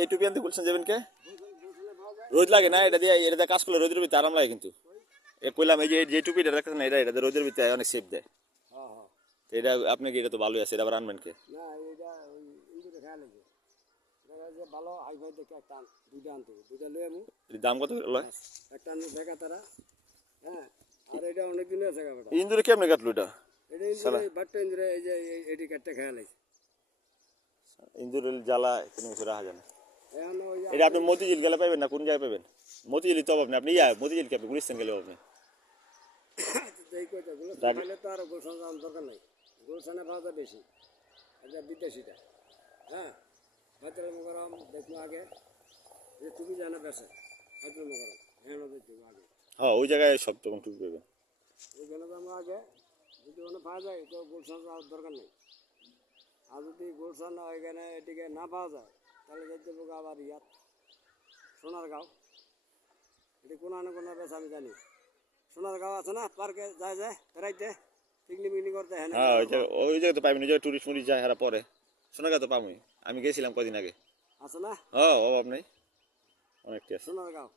এই টুপি আনতে বলছেন যাবেন কে? রোদ লাগে না এটা দিয়ে কাজ করলে রোদের ভিতরে আরাম লাগে কিন্তু এ কইলাম এই যে টুপিটা রাখতেছেন এটা রোদের ভিতরে অনেক সেফ দেয়। হ্যাঁ হ্যাঁ। তো এটা আপনি কি এটা তো ভালোই আছে, এটা আবার আনবেন কে? না এটা ওই ইন্দুরে খেয়াল আছে, যে ভালো হাইফাই দেখে একটা দুইটা আনতে হবে, দুইটা লই আমি। এর দাম কত করে লয়? একটা আনতে দেখা তারা। হ্যাঁ, আর এটা অনেক দিন আছে কাপড়টা। ইন্দুরে কেমনে কাটলো এটা? এটা ইন্দুরে বাট্টা ইন্দুরে এই যে এটি কাটতে খেয়াল আছে। ইন্দুরের জ্বালা কোনো কিছু রাখা যায় না। এখন ওই এটা আপনি মতিঝিল গেলে পাবেন না কোন জায়গায় পাবেন? মতিঝিলই তো আপনি আপনি মতিঝিল কি আপনি গুলিস্তান গেলেও আপনি এই কয়টা গুলশান খাইলে তো আর গুলশান যাওয়ার দরকার নাই। গুলশানে পাওয়া যায় বেশি, এটা বিদেশিটা। হ্যাঁ, হায়দ্রাবাদ মোকাররম দেখবো আগে যে তুমি জানা বেসে হায়দ্রাবাদ মোকাররম হ্যাঁ দেখবো আগে। হ্যাঁ ওই জায়গায় সব তখন টুপি পাবেন। ওইখানে যাবো আগে, যদি ওখানে পাওয়া যায় তো গুলশান যাওয়ার দরকার নেই। আর যদি গুলশান ওইখানে এটিকে না পাওয়া যায় তাহলে যেতে হবে আবার ইয়াত সোনারগাঁও। এটি কোনো না কোনো বেশ আমি জানি। সোনারগাঁও আছে না, পার্কে যায় বেড়াইতে পিকনিক মিকনিক করতে। হ্যাঁ ওই জায়গায় তো পাবেন, ওই জায়গায় টুরিস্ট মুরিস্ট যায় হারা পরে। সোনারগাঁ তো পাবোই, আমি গেছিলাম কদিন আগে। আছে না? হ্যাঁ অভাব নেই, অনেকটি আছে। সোনারগাঁও